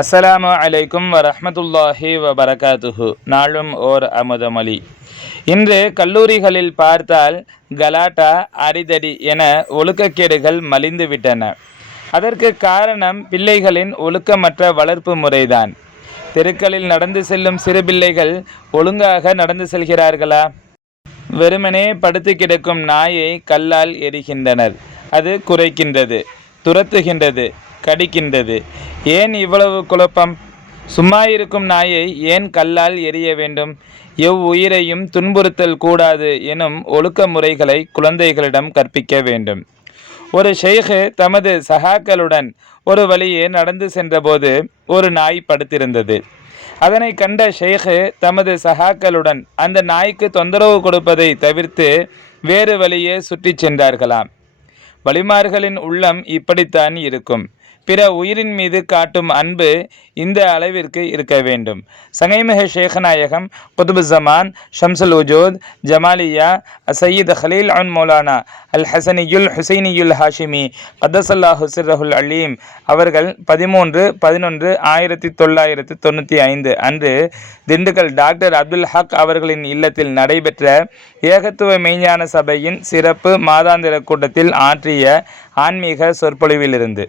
அஸ்ஸலாமு அலைக்கும் வரஹ்மத்துல்லாஹி வபரகாத்துஹு. நாளும் ஓர் அமுதமொழி. இன்று கல்லூரிகளில் பார்த்தால் கலாட்டா அரிதடி என ஒழுக்கக்கேடுகள் மலிந்துவிட்டன அதற்கு காரணம் பிள்ளைகளின் ஒழுக்கமற்ற வளர்ப்பு முறைதான். தெருக்களில் நடந்து செல்லும் சிறு பிள்ளைகள் ஒழுங்காக நடந்து செல்கிறார்களா? வெறுமனே படுத்து கிடக்கும் நாயை கல்லால் எரிகின்றனர். அது குறைக்கின்றது. துரத்துகின்றது கடிக்கின்றது. ஏன் இவ்வளவு குழப்பம்? சும்மா இருக்கும் நாயை ஏன் கல்லால் எரிய வேண்டும்? எவ் உயிரையும் துன்புறுத்தல் கூடாது எனும் ஒழுக்க முறைகளை குழந்தைகளிடம் கற்பிக்க வேண்டும். ஒரு ஷேகு தமது சகாக்களுடன் ஒரு வழியே நடந்து சென்றபோது ஒரு நாய் படுத்திருந்தது. அதனை கண்ட ஷேகு தமது சகாக்களுடன் அந்த நாய்க்கு தொந்தரவு கொடுப்பதை தவிர்த்து வேறு வழியே சுற்றிச் சென்றார்களாம். வலிமார்களின் உள்ளம் இப்படித்தான் இருக்கும். பிற உயிரின் மீது காட்டும் அன்பு இந்த அளவிற்கு இருக்க வேண்டும். சங்கைமிக ஷேகநாயகம் குதுபு ஜமான் ஷம்சுல் உஜோத் ஜமாலியா சையீத் ஹலீல் அன் மௌலானா அல் ஹசனியுல் ஹுசைனியுல் ஹாஷிமி கதசல்லா ஹுசிரஹுல் அலீம் அவர்கள் பதிமூன்று பதினொன்று ஆயிரத்தி தொள்ளாயிரத்தி தொண்ணூற்றி ஐந்து அன்று திண்டுக்கல் டாக்டர் அப்துல் ஹக் அவர்களின் இல்லத்தில் நடைபெற்ற ஏகத்துவ மெய்ஞான சபையின் சிறப்பு மாதாந்திர கூட்டத்தில் ஆற்றிய ஆன்மீக சொற்பொழிவிலிருந்து.